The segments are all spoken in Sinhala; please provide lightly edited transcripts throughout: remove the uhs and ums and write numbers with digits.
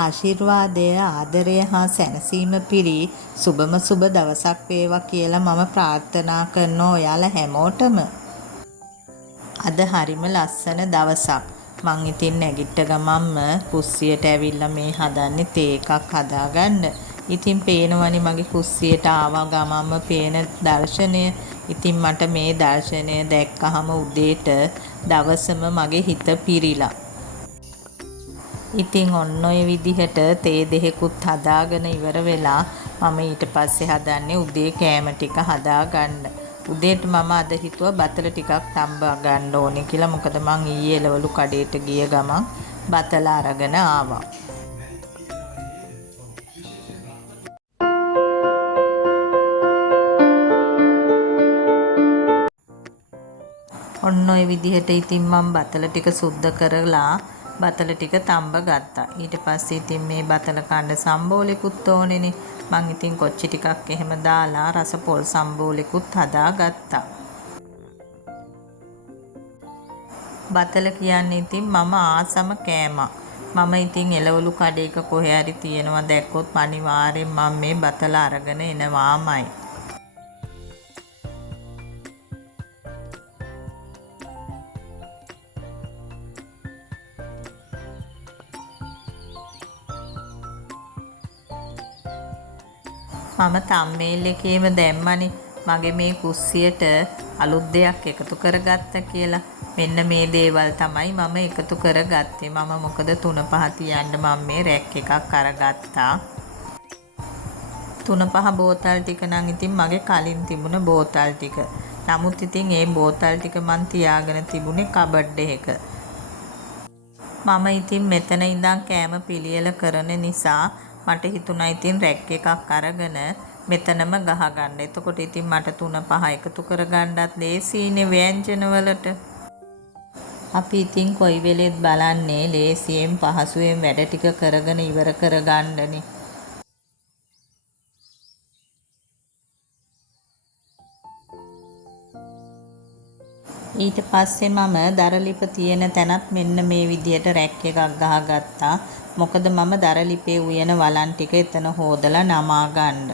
ආශිර්වාදය ආදරය හා සැනසීම පිරි සුබම සුබ දවසක් වේවා කියලා මම ප්‍රාර්ථනා කරනවා ඔයාලා හැමෝටම. අද හරිම ලස්සන දවසක්. මං ඉතින් නැගිට්ට ගමන්ම කුස්සියට ඇවිල්ලා මේ හදන්නේ තේ එකක් හදාගන්න. ඉතින් පේනවනේ මගේ කුස්සියට ආවා ගමන්ම පේන දර්ශනය. ඉතින් මට මේ දර්ශනය දැක්කහම උදේට දවසම මගේ හිත පිරිලා. ඉතින් ඔන්න ඔය විදිහට තේ දෙකකුත් හදාගෙන ඉවර වෙලා මම ඊට පස්සේ හදන්නේ උදේ කෑම ටික හදාගන්න. උදේට මම අද හිතුවා බතල ටිකක් තම්බා ගන්න ඕනේ කියලා. මොකද මං ඊයේ එළවලු කඩේට ගිය ගමන් බතල අරගෙන ආවා. ඔන්න ඔය විදිහට ඉතින් මම බතල ටික සුද්ධ කරලා බතල ටික තම්බ ගත්තා. ඊට පස්සේ ඉතින් මේ බතල කන්න සම්බෝලෙකුත් ඕනේනේ. මං ඉතින් කොච්චි ටිකක් එහෙම දාලා රස පොල් සම්බෝලෙකුත් හදා ගත්තා. බතල කියන්නේ ඉතින් මම ආසම කෑමක්. මම ඉතින් එළවලු කඩේක කොහේ හරි තියෙනවා දැක්කොත් අනිවාර්යෙන් මම මේ බතල අරගෙන එනවාමයි. මම තම්මේල් එකේම දැම්මනේ මගේ මේ කුස්සියට අලුත් දෙයක් එකතු කරගත්තා කියලා. මෙන්න මේ දේවල් තමයි මම එකතු කරගත්තේ. මම මොකද 3-5 තියන්න මම මේ රැක් එකක් අරගත්තා. 3-5 බෝතල් ටික නම් ඉතින් මගේ කලින් තිබුණ බෝතල් ටික. නමුත් ඉතින් ඒ බෝතල් ටික මං තියාගෙන තිබුණේ කබඩ් එක. මම ඉතින් මෙතන ඉඳන් කෑම පිළියෙල කරන නිසා මට හිතුණා ඉතින් රැක් එකක් අරගෙන මෙතනම ගහගන්න. එතකොට ඉතින් මට 3-5 එකතු කරගන්නත් ලේසියිනේ ව්‍යංජන වලට. අපි ඉතින් කොයි වෙලෙත් බලන්නේ ලේසියෙන් පහසුවෙන් වැඩ ටික කරගෙන ඉවර කරගන්නනේ. ඊට පස්සේ මම දරලිප තියෙන තැනත් මෙන්න මේ විදියට රැක් එකක් ගහගත්තා. මොකද මම දරලිපේ උයන වලන් ටික එතන හොදලා නමා ගන්න.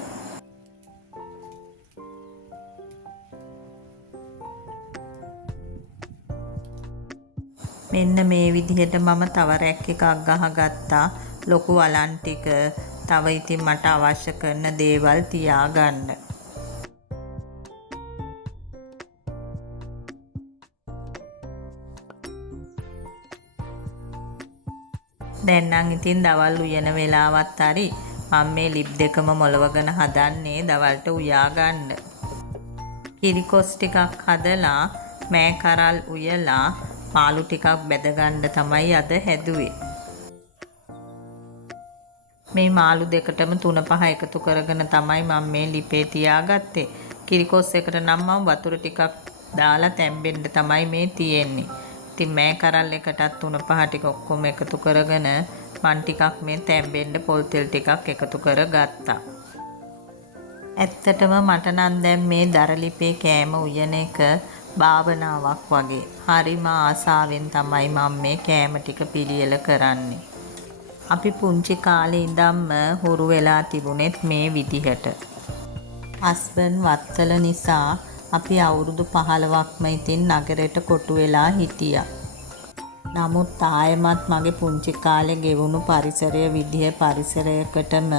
මෙන්න මේ විදිහට මම තව රැක් එකක් ගහගත්තා. ලොකු වලන් ටික තව ඉතින් මට අවශ්‍ය කරන දේවල් තියාගන්න. දැන් නම් ඉතින් දවල් උයන වෙලාවත් හරි මම මේ ලිප් දෙකම මොලවගෙන හදන්නේ දවල්ට උයා ගන්න. කිරිකොස් ටිකක් හදලා මෑ කරල් උයලා මාළු ටිකක් බෙද ගන්න තමයි අද හැදුවේ. මේ මාළු දෙකටම 3-5 එකතු කරගෙන තමයි මම මේ ලිපේ තියාගත්තේ. කිරිකොස් එකට නම් මම වතුර ටිකක් දාලා තැම්බෙන්න තමයි මේ තියෙන්නේ. ඉතින් මෑ කරල් එකටත් 3-5 ටික ඔක්කොම එකතු කරගෙන මන් ටිකක් මේ තැම්බෙන්න පොල් තෙල් ටිකක් එකතු කරගත්තා. ඇත්තටම මට නම් දැන් මේ දරලිපේ කෑම උයන එක භාවනාවක් වගේ. හරිම ආසාවෙන් තමයි මම මේ කෑම ටික පිළියෙල කරන්නේ. අපි පුංචි කාලේ ඉඳන්ම හුරු වෙලා තිබුණෙත් මේ විදිහට. හස්බන්ඩ් වත්තල නිසා අපි අවුරුදු 15ක්ම ඉතින් නගරයට කොටු වෙලා හිටියා. නමුත් ආයෙමත් මගේ පුංචි කාලේ ගෙවුණු පරිසරය විදිහ පරිසරයකටම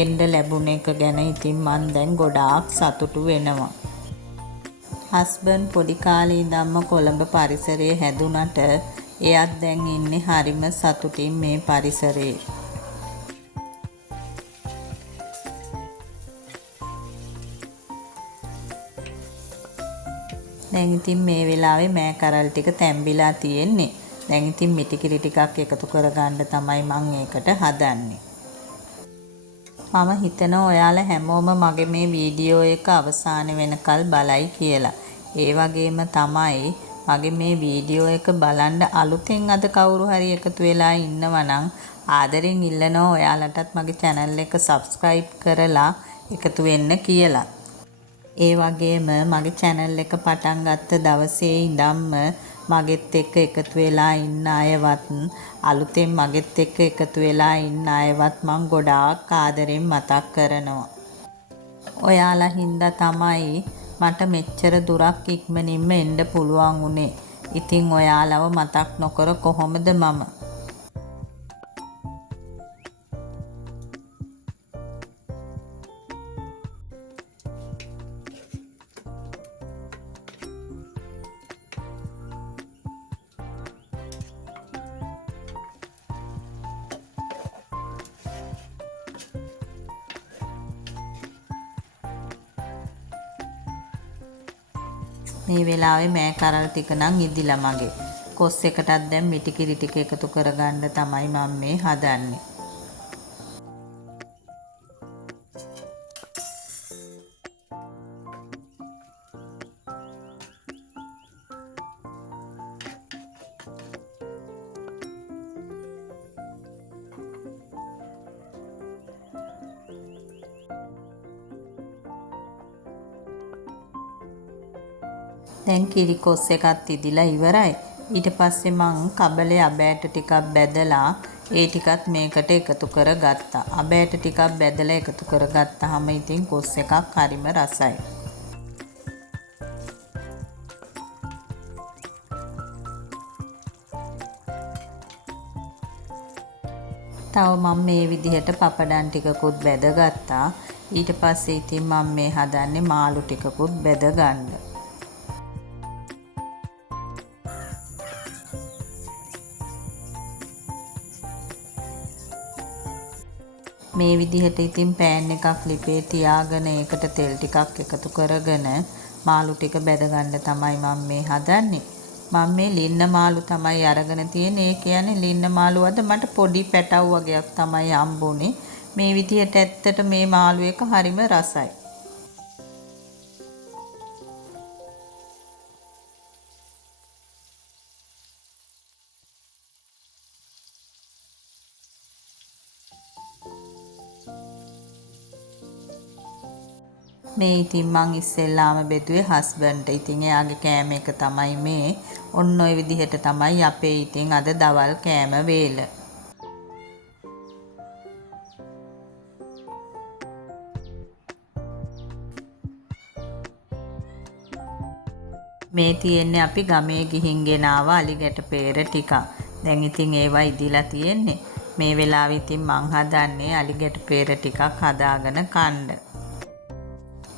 එන්න ලැබුණ එක ගැන ඉතින් මං දැන් ගොඩාක් සතුටු වෙනවා. හස්බන්ඩ් පොඩි කාලේ ඉඳන්ම කොළඹ පරිසරයේ හැදුනට එයත් දැන් ඉන්නේ හරිම සතුටින් මේ පරිසරයේ. දැන් ඉතින් මේ වෙලාවේ මෑ කරල් ටික තැම්බිලා තියෙන්නේ. දැන් ඉතින් මිටිකිරි ටිකක් එකතු කරගන්න තමයි මම ඒකට හදන්නේ. මම හිතනවා ඔයාලා හැමෝම මගේ මේ වීඩියෝ එක අවසාන වෙනකල් බලයි කියලා. ඒ වගේම තමයි මගේ මේ වීඩියෝ එක බලන්න අලුතෙන් අද කවුරු හරි එකතු වෙලා ඉන්නවා නම් ආදරෙන් ඉල්ලනවා ඔයාලටත් මගේ channel එක subscribe කරලා එකතු වෙන්න කියලා. ඒ වගේම මගේ channel එක පටන් ගත්ත දවසේ ඉඳන්ම මගෙත් එක්ක එකතු වෙලා ඉන්න අයවත් අලුතෙන් මගෙත් එක්ක එකතු වෙලා ඉන්න අයවත් මං ගොඩාක් ආදරෙන් මතක් කරනවා. ඔයාලා හින්දා තමයි මට මෙච්චර දුරක් ඉක්මනින්ම එන්න පුළුවන් උනේ. ඉතින් ඔයාලව මතක් නොකර කොහොමද මම? මේ වෙලාවේ මෑ කරල් ටික නම් ඉදිලා මගේ. කොස් එකටත් දැන් මිටි කිරි ටික එකතු කරගන්න තමයි මම මේ හදන්නේ. දැන් කිරි කොස් එකත් ඉදිලා ඉවරයි. ඊට පස්සේ මං කබලේ අබෑට ටිකක් බැදලා ඒ ටිකත් මේකට එකතු කරගත්තා. අබෑට ටිකක් බැදලා එකතු කරගත්තාම ඉතින් කොස් එකක් හරිම රසයි. තව මම මේ විදිහට පපඩම් ටිකකුත් බැදගත්තා. ඊට පස්සේ ඉතින් මම මේ හදන්නේ මාළු ටිකකුත් බැදගන්න. මේ විදිහට ඉතින් පෑන් එකක් ලිපේ තියාගෙන ඒකට තෙල් ටිකක් එකතු කරගෙන මාළු ටික බැද ගන්න තමයි මම මේ හදන්නේ. මම මේ ලින්න මාළු තමයි අරගෙන තියෙන්නේ. ඒ කියන්නේ ලින්න මාළු අද මට පොඩි පැටව් වගේක් තමයි හම්බුනේ. මේ විදිහට ඇත්තට මේ මාළු එක හරිම රසයි. මේ ඉතින් මං ඉස්සෙල්ලාම බෙදුවේ හස්බන්ඩ්ට. ඉතින් එයාගේ කෑම එක තමයි මේ. ඔන්න ඔය විදිහට තමයි අපේ ඉතින් අද දවල් කෑම වේල. මේ තියෙන්නේ අපි ගමේ ගිහින් ගෙනාව අලිගැට peer ටික. දැන් ඉතින් ඒවා ඉදිලා තියෙන්නේ. මේ වෙලාවෙ ඉතින් මං හදන්නේ අලිගැට peer ටිකක් හදාගෙන කන්න.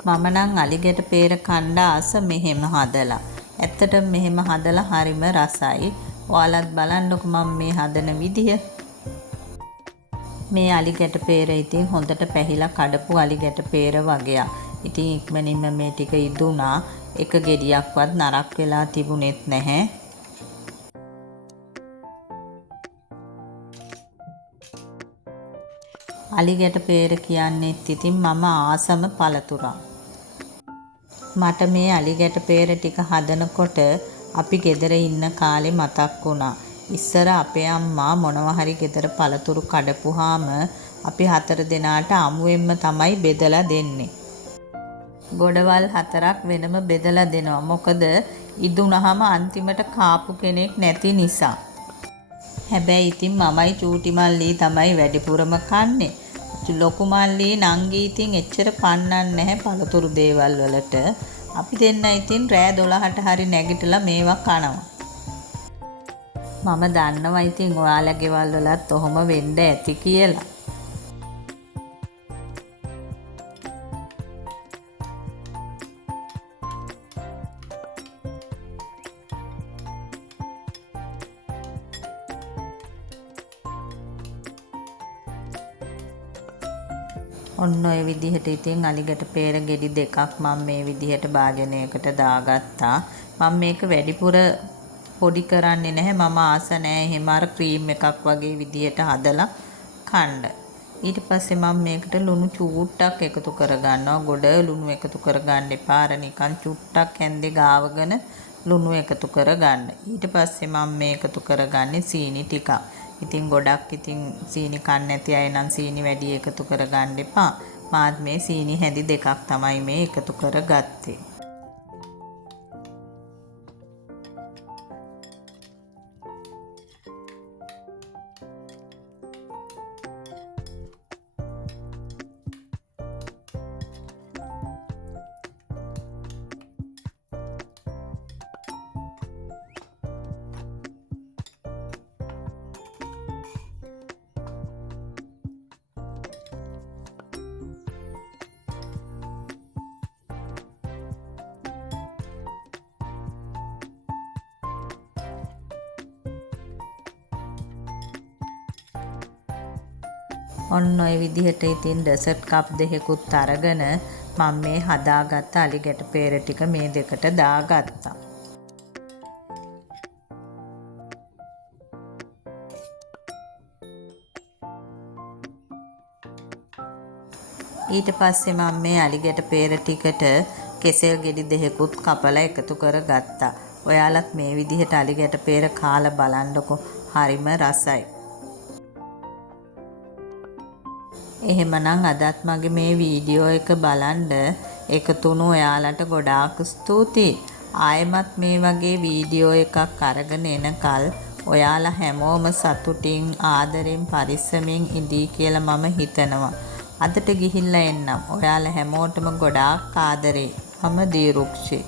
මම නම් අලිගැට peer කන්න ආස මෙහෙම හදලා. ඇත්තටම මෙහෙම හදලා හරිම රසයි. ඔයාලත් බලන්නකො මම මේ හදන විදිය. මේ අලිගැට peer ඉතින් හොඳට පැහිලා කඩපු අලිගැට peer වගේක්. ඉතින් ඉක්මනින්ම මේ ටික ඉදුණා. එක ගෙඩියක්වත් නරක් වෙලා තිබුණෙත් නැහැ. අලිගැට peer කියන්නේත් ඉතින් මම ආසම පළතුරක්. මට මේ අලිගැට peer ටික හදනකොට අපි ගෙදර ඉන්න කාලේ මතක් වුණා. ඉස්සර අපේ අම්මා මොනවා හරි ගෙදර පළතුරු කඩපුවාම අපි 4 දෙනාට අමුවෙන්ම තමයි බෙදලා දෙන්නේ. ගොඩවල් 4ක් වෙනම බෙදලා දෙනවා. මොකද ඉදුණාම අන්තිමට කාපු කෙනෙක් නැති නිසා. හැබැයි ඉතින් මමයි චූටි මල්ලී තමයි වැඩිපුරම කන්නේ. ලොකු මල්ලී නංගි ඉතින් එච්චර පන්නන්නේ නැහැ පළතුරු දේවල් වලට. අපි දෙන්න ඉතින් රෑ 12ට හරි නැගිටලා මේවා කනවා. මම දන්නවා ඉතින් ඔයාලගේ ගෙවල් වලත් ඔහොම වෙන්න ඇති කියලා. ඔන්න ඔය විදිහට ඉතින් අලිගැට peer ගෙඩි දෙකක් මම මේ විදිහට භාජනයකට දාගත්තා. මම මේක වැඩිපුර පොඩි කරන්නේ නැහැ. මම ආස නැහැ එහෙම අර ක්‍රීම් එකක් වගේ විදිහට හදලා කන්න. ඊට පස්සේ මම මේකට ලුණු චූට්ටක් එකතු කරගන්නවා. ගොඩ ලුණු එකතු කරගන්න එපා. අර නිකන් චුට්ටක් හැන්දේ ගාවගෙන ලුණු එකතු කරගන්න. ඊට පස්සේ මම මේ එකතු කරගන්නේ සීනි ටිකක්. ඉතින් ගොඩක් ඉතින් සීනි කන්නේ නැති අය නම් සීනි වැඩි එකතු කරගන්න එපා. මාත් මේ සීනි හැඳි දෙකක් තමයි මේ එකතු කරගත්තේ. ඔන්න ඔය විදිහට ඉතින් ඩෙසර්ට් කප් දෙකකුත් අරගෙන මම මේ හදාගත්ත අලි ගැට peer ටික මේ දෙකට දාගත්තා. ඊට පස්සේ මම මේ අලි ගැට peer ටිකට කෙසෙල් ගෙඩි දෙකකුත් කපලා එකතු කරගත්තා. ඔයාලත් මේ විදිහට අලි ගැට peer කාලා බලන්නකො. හරිම රසයි. එහෙමනම් අදත් මගේ මේ වීඩියෝ එක බලන්න එකතු වුණු ඔයාලට ගොඩාක් ස්තුතියි. ආයෙමත් මේ වගේ වීඩියෝ එකක් අරගෙන එනකල් ඔයාලා හැමෝම සතුටින් ආදරෙන් පරිස්සමෙන් ඉඳී කියලා මම හිතනවා. අදට ගිහිල්ලා එන්නම්. ඔයාලා හැමෝටම ගොඩාක් ආදරේ. මම දීරුක්ෂි.